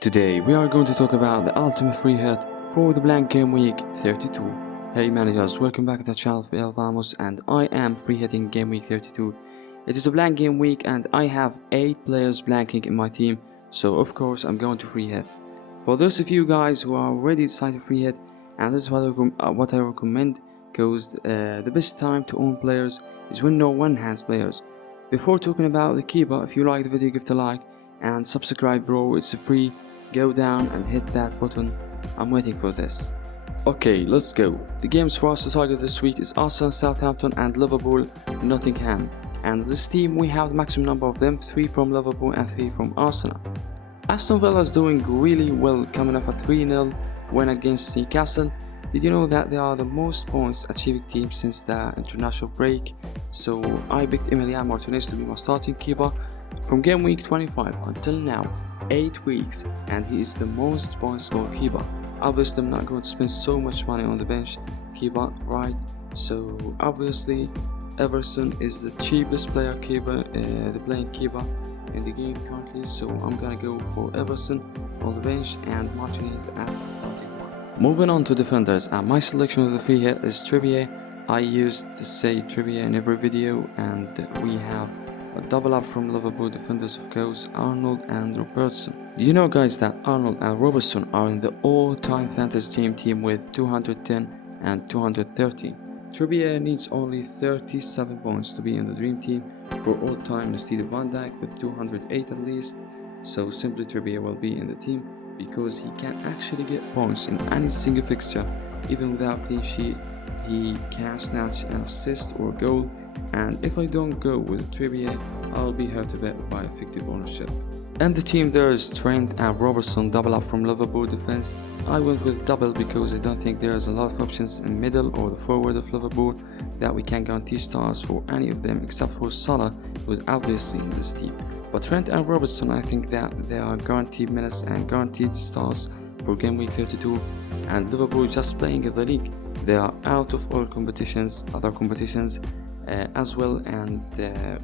Today we are going to talk about the ultimate free hit for the blank game week 32. Hey managers, welcome back to the channel of FPL Vamos, and I am free hitting game week 32. It is a blank game week and I have 8 players blanking in my team, so of course I'm going to free hit. For those of you guys who are already decided to free hit, and this is what I recommend, because the best time to own players is when no one has players. Before talking about the keeper, if you like the video, give it a like and subscribe, bro, it's free. Go down and hit that button. I'm waiting for this. Okay, let's go. The games for us to target this week is Arsenal, Southampton and Liverpool, Nottingham. And this team we have the maximum number of them, 3 from Liverpool and 3 from Arsenal. Aston Villa is doing really well, coming off a 3-0 win against Newcastle. Did you know that they are the most points achieving team since the international break? So I picked Emiliano Martinez to be my starting keeper from game week 25 until now, 8 weeks, and he is the most points goalkeeper. Obviously I'm not going to spend so much money on the bench keeper, right? So obviously Everson is the cheapest player keeper, the playing keeper in the game currently, so I'm gonna go for Everson on the bench and Martinez as the starting one. Moving on to defenders, and my selection of the free hit is Trippier. I used to say Trippier in every video, and we have a double up from Liverpool defenders, of course, Arnold and Robertson. Do you know guys that Arnold and Robertson are in the all-time fantasy team with 210 and 213. Trippier needs only 37 points to be in the dream team for all time instead of Van Dijk with 208 at least, so simply Trippier will be in the team because he can actually get points in any single fixture. Even without clean sheet, he can snatch an assist or goal, and if I don't go with Trippier, I'll be hurt a bit by effective ownership. And the team there is Trent and Robertson double up from Liverpool defense. I went with double because I don't think there is a lot of options in middle or the forward of Liverpool that we can guarantee stars for any of them except for Salah, who is obviously in this team. But Trent and Robertson, I think that they are guaranteed minutes and guaranteed stars for game week 32, and Liverpool just playing in the league. They are out of all competitions, other competitions as well, and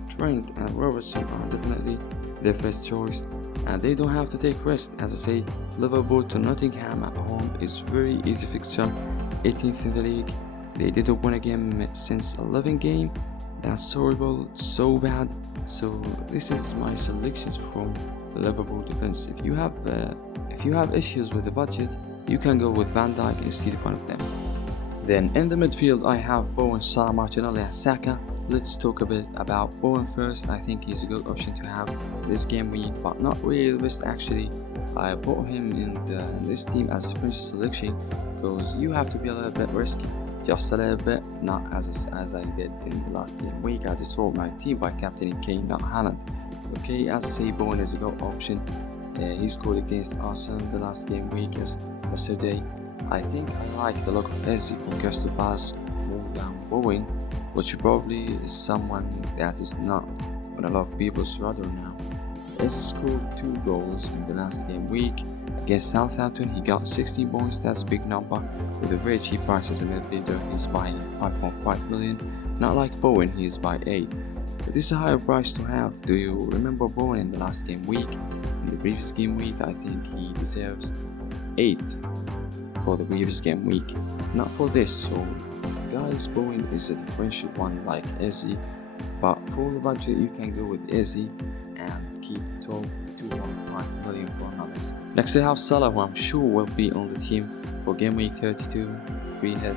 Trent and Robertson are definitely their first choice, and they don't have to take risks. As I say, Liverpool to Nottingham at home is very easy fixture, 18th in the league. They didn't win a game since 11 games. That's horrible, so bad. So this is my selections from the Liverpool defense. If you have issues with the budget, you can go with Van Dijk instead of one of them. Then in the midfield I have Bowen, Salah, Martinelli and Saka. Let's talk a bit about Bowen first. I think he's a good option to have this game week, but not really the best actually. I bought him in this team as a French selection because you have to be a little bit risky, just a little bit, not as I did in the last game week. I destroyed my team by captaining Kane, not Haaland. Okay, as I say, Bowen is a good option. He scored against Arsenal the last game week yesterday. I think I like the look of Ezzy from Crystal Palace more than Bowen, which probably is someone that is not on a lot of people's radar now. Ezzy scored 2 goals in the last game week against Southampton. He got 16 points, that's a big number. With a very cheap price as a midfielder, he's buying 5.5 million. Not like Bowen, he's by 8. But this is a higher price to have. Do you remember Bowen in the last game week? In the previous game week, I think he deserves 8th for the previous game week, not for this. So guys, Bowen is a differential one like Ezzy, but for the budget you can go with Ezzy and keep 2.5 million for others. Next I have Salah, who I'm sure will be on the team for game week 32 free hit.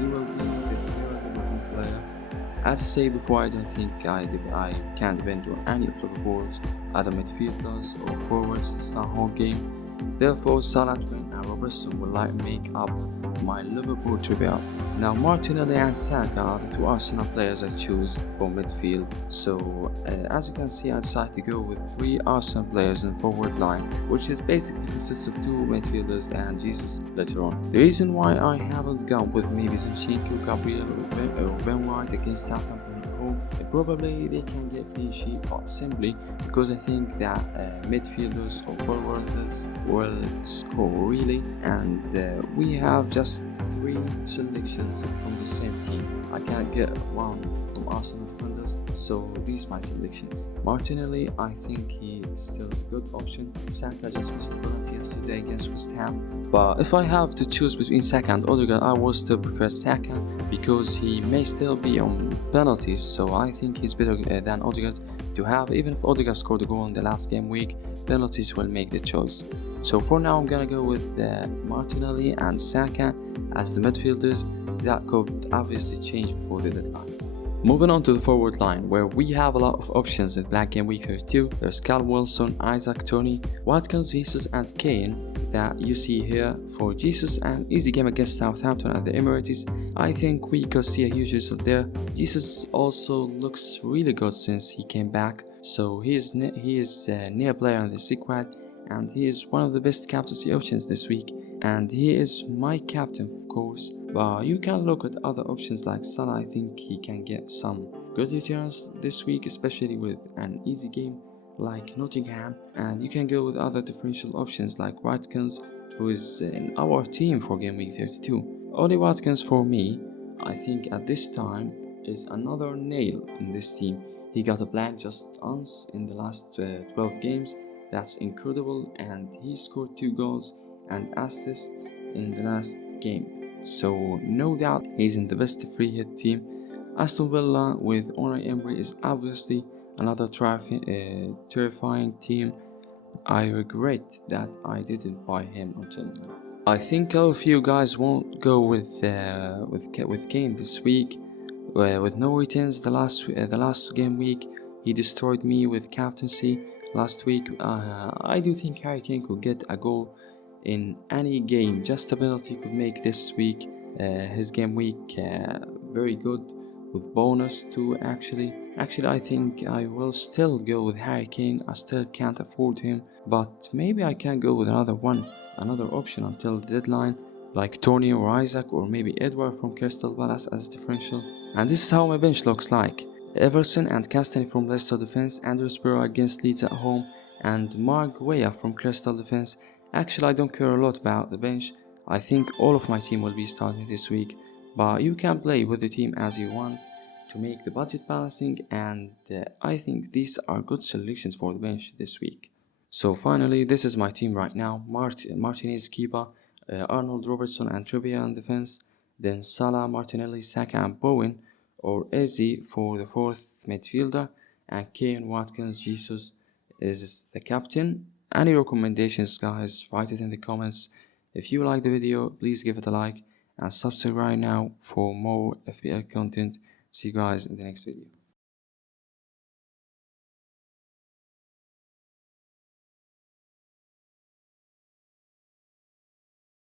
He will be the third Liverpool player. As I say before, I don't think I can depend on any of Liverpool's other midfielders or forwards to start whole game. Therefore, Salah, Trent and Robertson will make up my Liverpool trivia. Now Martinelli and Saka are the 2 Arsenal players I choose for midfield. So as you can see, I decided to go with 3 Arsenal players in forward line, which is basically consists of 2 midfielders and Jesus later on. The reason why I haven't gone with maybe Zinchenko, Gabriel or Ben White against Southampton at home, probably they can get clean sheet, but simply because I think that midfielders or forwarders will score really, and we have just 3 selections from the same team. I can't get one from Arsenal defenders midfielders. So these my selections. Martinelli, I think he still is a good option. Saka just missed the penalty yesterday against West Ham. But if I have to choose between Saka and Odegaard, I will still prefer Saka because he may still be on penalties. So I think he's better than Odegaard to have. Even if Odegaard scored a goal in the last game week, penalties will make the choice. So for now, I'm gonna go with Martinelli and Saka as the midfielders. That could obviously change before the deadline. Moving on to the forward line, where we have a lot of options in Black Game Week 32. There's Callum Wilson, Isaac, Tony, Watkins, Jesus, and Kane that you see here. For Jesus, an easy game against Southampton at the Emirates. I think we could see a huge result there. Jesus also looks really good since he came back, so he is a near player in the squad, and he is one of the best captaincy options this week, and he is my captain of course. But you can look at other options like Salah. I think he can get some good returns this week, especially with an easy game like Nottingham, and you can go with other differential options like Watkins, who is in our team for game week 32. Oli Watkins for me, I think at this time is another nail in this team. He got a blank just once in the last 12 games. That's incredible, and he scored 2 goals and assists in the last game. So no doubt he's in the best free hit team. Aston Villa with Unai Emery is obviously another terrifying team. I regret that I didn't buy him until now. I think a lot of you guys won't go with Kane this week. With no returns the last game week, he destroyed me with captaincy last week. I do think Harry Kane could get a goal in any game. Just a penalty could make this week, his game week, very good, with bonus too. Actually I think I will still go with Harry Kane. I still can't afford him, but maybe I can go with another option until the deadline, like Tony or Isaac, or maybe Edward from Crystal Palace as differential. And this is how my bench looks like. Everson and Castani from Leicester defense, Andrew Spiro against Leeds at home, and Mark Weah from Crystal defense. Actually, I don't care a lot about the bench. I think all of my team will be starting this week, but you can play with the team as you want to make the budget balancing, and I think these are good selections for the bench this week. So finally, this is my team right now. Martinez, Kepa, Arnold, Robertson and Trippier in defense, then Salah, Martinelli, Saka and Bowen, or Eze for the 4th midfielder, and Kane, Watkins, Jesus is the captain. Any recommendations, guys, write it in the comments. If you like the video, please give it a like and subscribe right now for more FPL content. See you guys in the next video.